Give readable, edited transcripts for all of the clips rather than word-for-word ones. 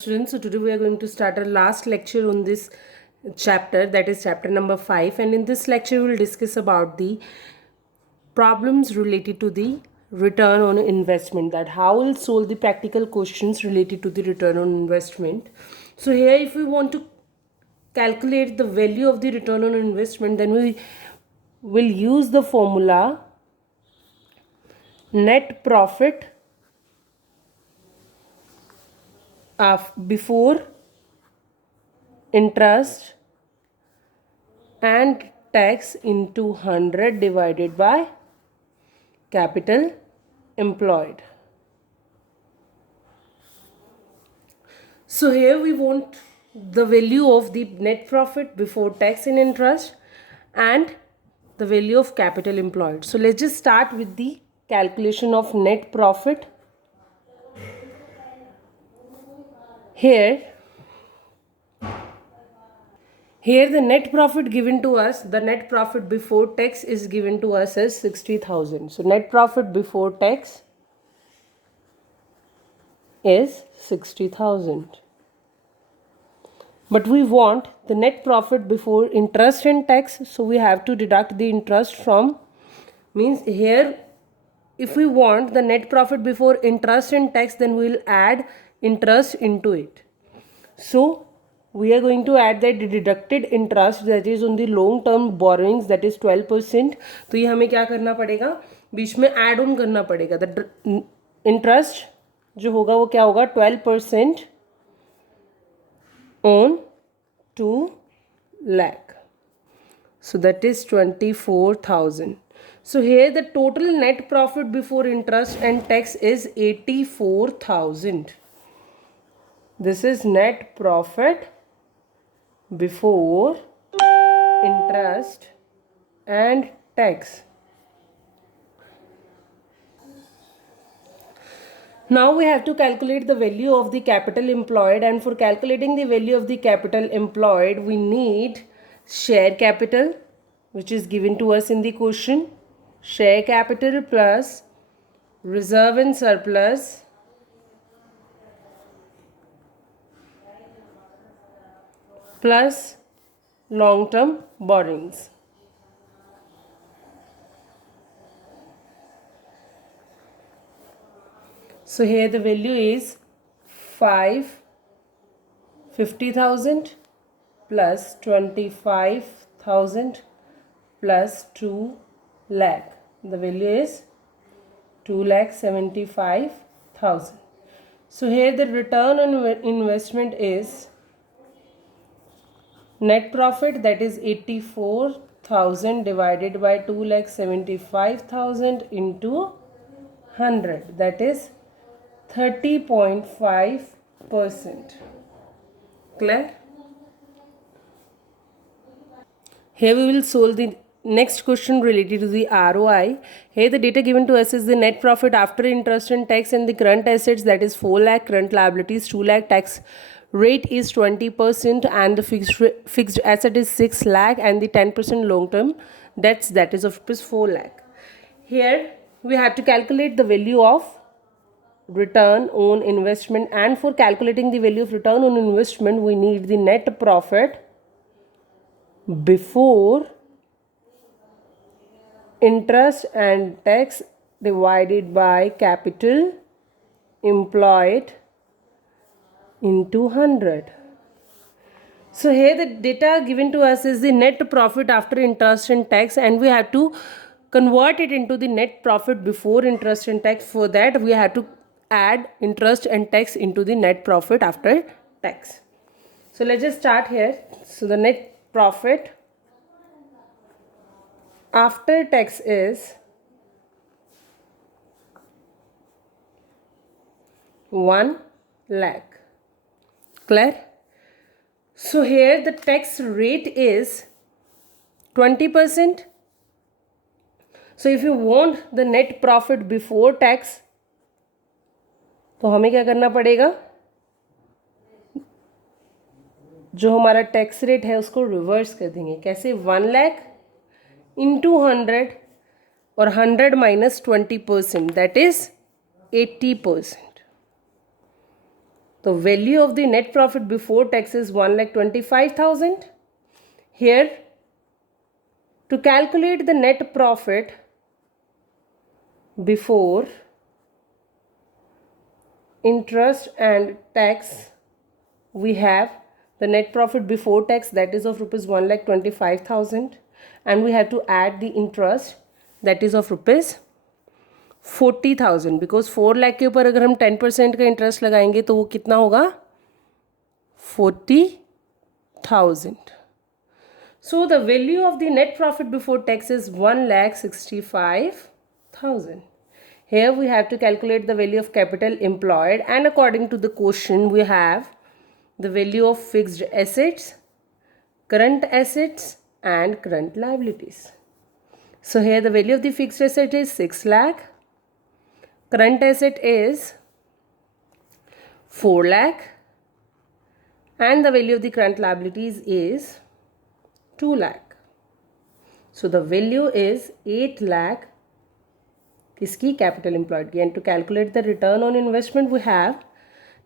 Students, so today we are going to start our last lecture on this chapter, that is chapter number 5, and in this lecture we will discuss about the problems related to the return on investment, that how we'll solve the practical questions related to the return on investment. So here, if we want to calculate the value of the return on investment, then we will use the formula net profit before interest and tax into 100 divided by capital employed. So here we want the value of the net profit before tax and interest and the value of capital employed. So let's just start with the calculation of net profit. Here the net profit given to us, the net profit before tax is given to us as 60,000. So net profit before tax is 60,000. But we want the net profit before interest and tax, so we have to deduct the interest from, means here if we want the net profit before interest and tax, then we will add interest into it. So we are going to add that deducted interest, that is on the long term borrowings, that is 12%. तो ये हमें क्या करना पड़ेगा, बीच में add on करना पड़ेगा. The interest जो होगा वो क्या होगा, 12% on 2 lakh. So that is 24,000. So here the total net profit before interest and tax is 84,000. This is net profit before interest and tax. Now we have to calculate the value of the capital employed, and for calculating the value of the capital employed we need share capital, which is given to us in the question. Share capital plus reserve and surplus plus long term borrowings. So here the value is 50,000 plus 25,000 plus 2 lakh. The value is 2,75,000. So here the return on investment is net profit, that is 84,000 divided by 2,75,000 into 100, that is 30.5%. Clear? Here we will solve the next question related to the ROI. Here the data given to us is the net profit after interest and tax and the current assets, that is 4 lakh, current liabilities 2 lakh, tax rate is 20% and the fixed asset is 6 lakh and the 10% long term debts, that is of rupees 4 lakh. Here we have to calculate the value of return on investment, and for calculating the value of return on investment we need the net profit before interest and tax divided by capital employed into 100. So here the data given to us is the net profit after interest and tax, and we have to convert it into the net profit before interest and tax. For that we have to add interest and tax into the net profit after tax. So let's just start here. So the net profit after tax is 1 lakh. Clear? So here the tax rate is 20%. So if you want the net profit before tax, तो हमें क्या करना पड़ेगा, जो हमारा tax rate है उसको reverse कर देंगे. कैसे? 1 लाख इंटू 100 और 100 minus 20%, that is 80%. The value of the net profit before tax is 1,25,000. Here, to calculate the net profit before interest and tax, we have the net profit before tax, that is of rupees 1,25,000, and we have to add the interest, that is of rupees 40,000, because 4 lakh के ऊपर अगर हम 10% का interest लगाएंगे तो वो कितना होगा 40,000. So the value of the net profit before tax is 1,65,000. Here we have to calculate the value of capital employed, and according to the question we have the value of fixed assets, current assets and current liabilities. So here the value of the fixed asset is 6 lakh, current asset is 4 lakh, and the value of the current liabilities is 2 lakh. So the value is 8 lakh किसकी capital employed की. And to calculate the return on investment we have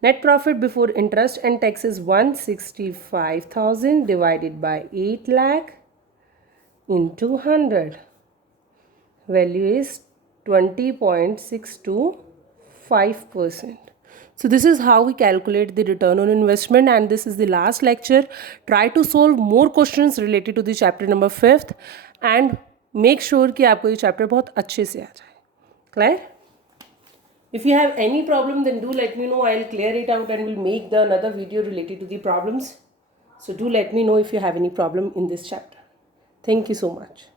net profit before interest and tax is 165,000 divided by 8 lakh into 100. Value is 20.625%. So this is how we calculate the return on investment, and this is the last lecture. Try to solve more questions related to the chapter number 5th and make sure कि आपको ये chapter बहुत अच्छे से आ जाए. Clear? If you have any problem, then do let me know. I'll clear it out and will make another video related to the problems. So do let me know if you have any problem in this chapter. Thank you so much.